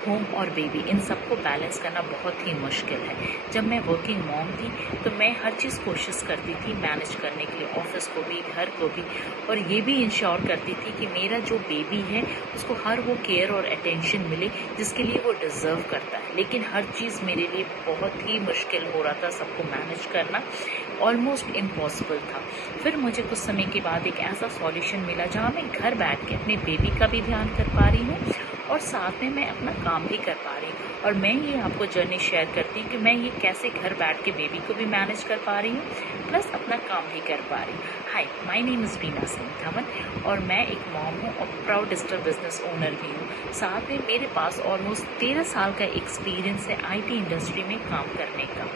Home और baby, इन सबको balance करना बहुत ही मुश्किल है। जब मैं वर्किंग मॉम थी तो मैं हर चीज़ कोशिश करती थी मैनेज करने के लिए, ऑफिस को भी, घर को भी, और ये भी इंश्योर करती थी कि मेरा जो बेबी है उसको हर वो केयर और अटेंशन मिले जिसके लिए वो डिज़र्व करता है। लेकिन हर चीज़ मेरे लिए बहुत ही मुश्किल हो रहा था, सबको मैनेज करना ऑलमोस्ट इम्पॉसिबल था। फिर मुझे कुछ समय के बाद एक ऐसा सॉल्यूशन मिला जहाँ मैं घर बैठ के अपने बेबी का भी ध्यान कर पा रही हूँ और साथ में मैं अपना काम भी कर पा रही हूँ। और मैं ये आपको जर्नी शेयर करती हूँ कि मैं ये कैसे घर बैठ के बेबी को भी मैनेज कर पा रही हूँ प्लस अपना काम भी कर पा रही हूँ। Hi, my name is Reena Singh Dhawan और मैं एक मॉम हूँ और प्राउड डिजिटल बिजनेस ओनर भी हूँ। साथ में मेरे पास ऑलमोस्ट 13 साल का एक्सपीरियंस है आईटी इंडस्ट्री में काम करने का।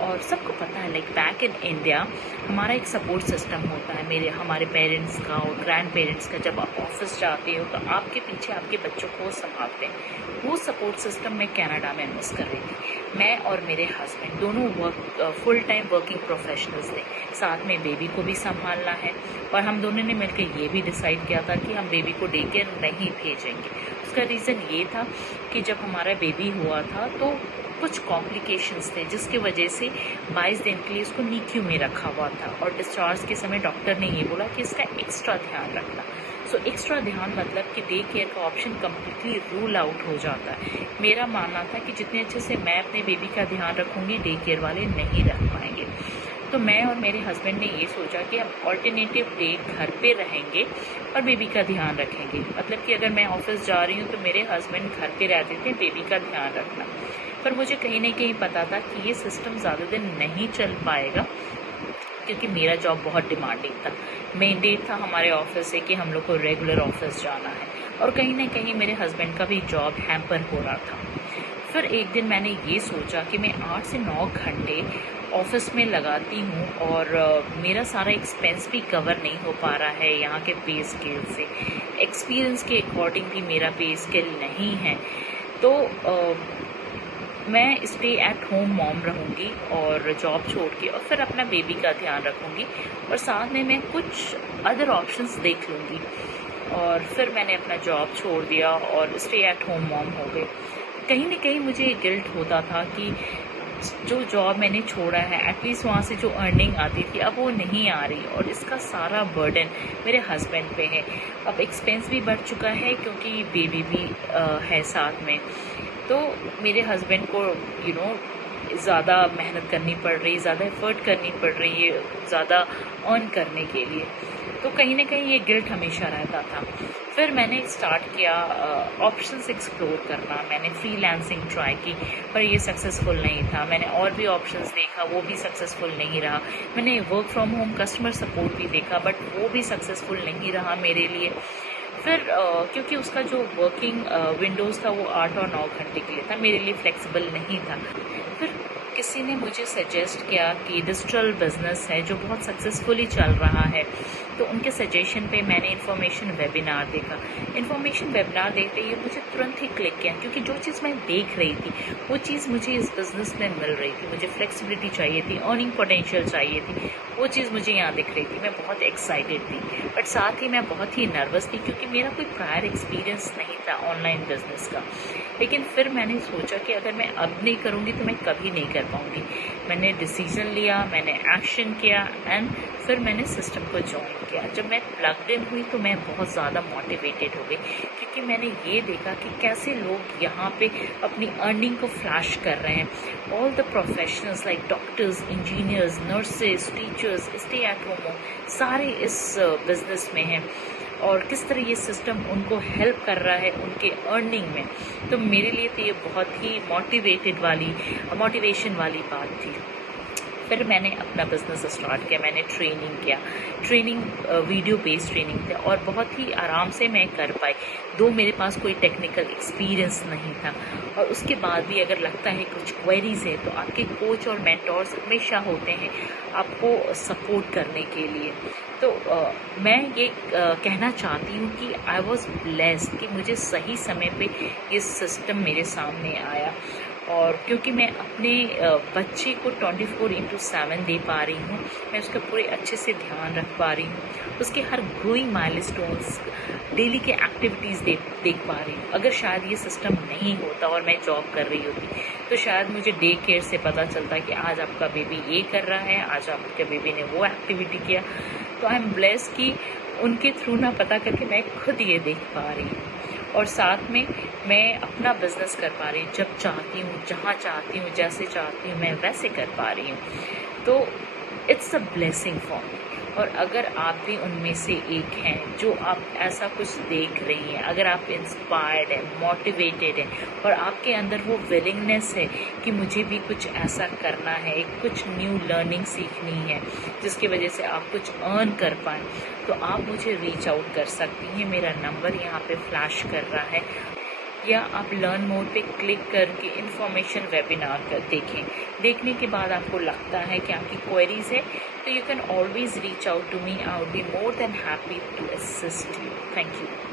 और सबको पता है, लाइक बैक इन इंडिया हमारा एक सपोर्ट सिस्टम होता है, हमारे पेरेंट्स का और ग्रैंड पेरेंट्स का। जब आप ऑफिस जाते हो तो आपके पीछे आपके बच्चों को संभालते हैं। वो सपोर्ट सिस्टम मैं कनाडा में मिस कर रही थी। मैं और मेरे हस्बैंड दोनों फुल टाइम वर्किंग प्रोफेशनल्स थे, साथ में बेबी को भी संभालना है। और हम दोनों ने मिलकर ये भी डिसाइड किया था कि हम बेबी को डे केयर नहीं भेजेंगे। उसका रीज़न ये था कि जब हमारा बेबी हुआ था तो कुछ कॉम्प्लिकेशंस थे जिसकी वजह से 22 दिन के लिए उसको नीक्यू में रखा हुआ था और डिस्चार्ज के समय डॉक्टर ने ये बोला कि इसका एक्स्ट्रा ध्यान रखना। सो एक्स्ट्रा ध्यान मतलब कि डे केयर का ऑप्शन कम्प्लीटली रूल आउट हो जाता है। मेरा मानना था कि जितने अच्छे से मैं अपने बेबी का ध्यान रखूँगी डे केयर वाले नहीं रख पाएंगे। तो मैं और मेरे हस्बैंड ने ये सोचा कि हम ऑल्टरनेटिव डे घर पे रहेंगे और बेबी का ध्यान रखेंगे। मतलब कि अगर मैं ऑफिस जा रही हूँ तो मेरे हस्बैंड घर पे रहते थे बेबी का ध्यान रखना। पर मुझे कहीं ना कहीं पता था कि ये सिस्टम ज़्यादा दिन नहीं चल पाएगा क्योंकि मेरा जॉब बहुत डिमांडिंग था। मैंडेट था हमारे ऑफिस से कि हम लोग को रेगुलर ऑफिस जाना है और कहीं ना कहीं मेरे हस्बैंड का भी जॉब हैम्पर हो रहा था। फिर एक दिन मैंने ये सोचा कि मैं 8 से 9 घंटे ऑफिस में लगाती हूँ और मेरा सारा एक्सपेंस भी कवर नहीं हो पा रहा है यहाँ के पे स्केल से। एक्सपीरियंस के अकॉर्डिंग भी मेरा पे स्केल नहीं है। तो मैं स्टे एट होम मॉम रहूँगी और जॉब छोड़ के और फिर अपना बेबी का ध्यान रखूँगी और साथ में मैं कुछ अदर ऑप्शंस देख लूँगी। और फिर मैंने अपना जॉब छोड़ दिया और स्टे एट होम मॉम हो गई। कहीं ना कहीं मुझे गिल्ट होता था कि जो जॉब मैंने छोड़ा है एटलीस्ट वहाँ से जो अर्निंग आती थी अब वो नहीं आ रही और इसका सारा बर्डन मेरे हस्बैंड पे है। अब एक्सपेंस भी बढ़ चुका है क्योंकि बेबी भी है साथ में। तो मेरे हस्बैंड को ज़्यादा मेहनत करनी पड़ रही, ज़्यादा एफर्ट करनी पड़ रही है ज़्यादा अर्न करने के लिए। तो कहीं ना कहीं ये गिल्ट हमेशा रहता था। फिर मैंने स्टार्ट किया ऑप्शंस एक्सप्लोर करना। मैंने फ्रीलांसिंग ट्राई की पर ये सक्सेसफुल नहीं था। मैंने और भी ऑप्शंस देखा, वो भी सक्सेसफुल नहीं रहा। मैंने work from home customer support भी देखा बट वो भी सक्सेसफुल नहीं रहा मेरे लिए। फिर क्योंकि उसका जो वर्किंग विंडोज़ था वो 8 और 9 घंटे के लिए था, मेरे लिए फ्लेक्सिबल नहीं था। फिर किसी ने मुझे सजेस्ट किया कि डिजिटल बिजनेस है जो बहुत सक्सेसफुली चल रहा है, तो उनके सजेशन पे मैंने इन्फॉर्मेशन वेबिनार देखा। इन्फॉर्मेशन वेबिनार देखते ही मुझे तुरंत ही क्लिक किया क्योंकि जो चीज़ मैं देख रही थी वो चीज़ मुझे इस बिज़नेस में मिल रही थी। मुझे फ्लेक्सिबिलिटी चाहिए थी, अर्निंग पोटेंशियल चाहिए थी, वो चीज़ मुझे यहाँ दिख रही थी। मैं बहुत एक्साइटेड थी बट साथ ही मैं बहुत ही नर्वस थी क्योंकि मेरा कोई प्रायर एक्सपीरियंस नहीं था ऑनलाइन बिजनेस का। लेकिन फिर मैंने सोचा कि अगर मैं अब नहीं करूँगी तो मैं कभी नहीं कर पाऊँगी। मैंने डिसीजन लिया, मैंने एक्शन किया एंड फिर मैंने सिस्टम को ज्वाइन किया। जब मैं प्लग्ड इन हुई तो मैं बहुत ज़्यादा मोटिवेटेड हो गई क्योंकि मैंने ये देखा कि कैसे लोग यहाँ पे अपनी अर्निंग को फ्लैश कर रहे हैं। All the professionals like doctors, engineers, nurses, teachers, stay at home सारे इस बिजनेस में हैं और किस तरह ये सिस्टम उनको हेल्प कर रहा है उनके अर्निंग में। तो मेरे लिए तो ये बहुत ही मोटिवेशन वाली बात थी। फिर मैंने अपना बिज़नेस स्टार्ट किया, मैंने ट्रेनिंग किया। ट्रेनिंग वीडियो बेस्ड ट्रेनिंग थी और बहुत ही आराम से मैं कर पाई, दो मेरे पास कोई टेक्निकल एक्सपीरियंस नहीं था। और उसके बाद भी अगर लगता है कुछ क्वेरीज है तो आपके कोच और मेंटोर्स हमेशा होते हैं आपको सपोर्ट करने के लिए। तो मैं ये कहना चाहती हूँ कि आई वॉज ब्लेस्ड कि मुझे सही समय पे ये सिस्टम मेरे सामने आया और क्योंकि मैं अपने बच्चे को 24/7 दे पा रही हूँ, मैं उसका पूरे अच्छे से ध्यान रख पा रही हूँ, उसके हर ग्रोइंग माइलस्टोन्स, डेली के एक्टिविटीज़ देख पा रही हूँ। अगर शायद ये सिस्टम नहीं होता और मैं जॉब कर रही होती तो शायद मुझे डे केयर से पता चलता कि आज आपका बेबी ये कर रहा है, आज आपके बेबी ने वो एक्टिविटी किया। तो आई एम ब्लेस्ड कि उनके थ्रू ना पता करके मैं खुद ये देख पा रही हूँ, और साथ में मैं अपना बिजनेस कर पा रही हूँ। जब चाहती हूँ, जहाँ चाहती हूँ, जैसे चाहती हूँ, मैं वैसे कर पा रही हूँ। तो it's a blessing for me. और अगर आप भी उनमें से एक हैं जो आप ऐसा कुछ देख रही हैं, अगर आप इंस्पायर्ड हैं, मोटिवेटेड हैं और आपके अंदर वो विलिंगनेस है कि मुझे भी कुछ ऐसा करना है, कुछ न्यू लर्निंग सीखनी है जिसकी वजह से आप कुछ अर्न कर पाएँ, तो आप मुझे रीच आउट कर सकती हैं। मेरा नंबर यहाँ पे फ्लैश कर रहा है, या आप लर्न मोर पे क्लिक करके इन्फॉर्मेशन वेबिनार कर देखें। देखने के बाद आपको लगता है कि आपकी क्वेरीज है, तो you can always reach out to me. I would be more than happy to assist you. Thank you.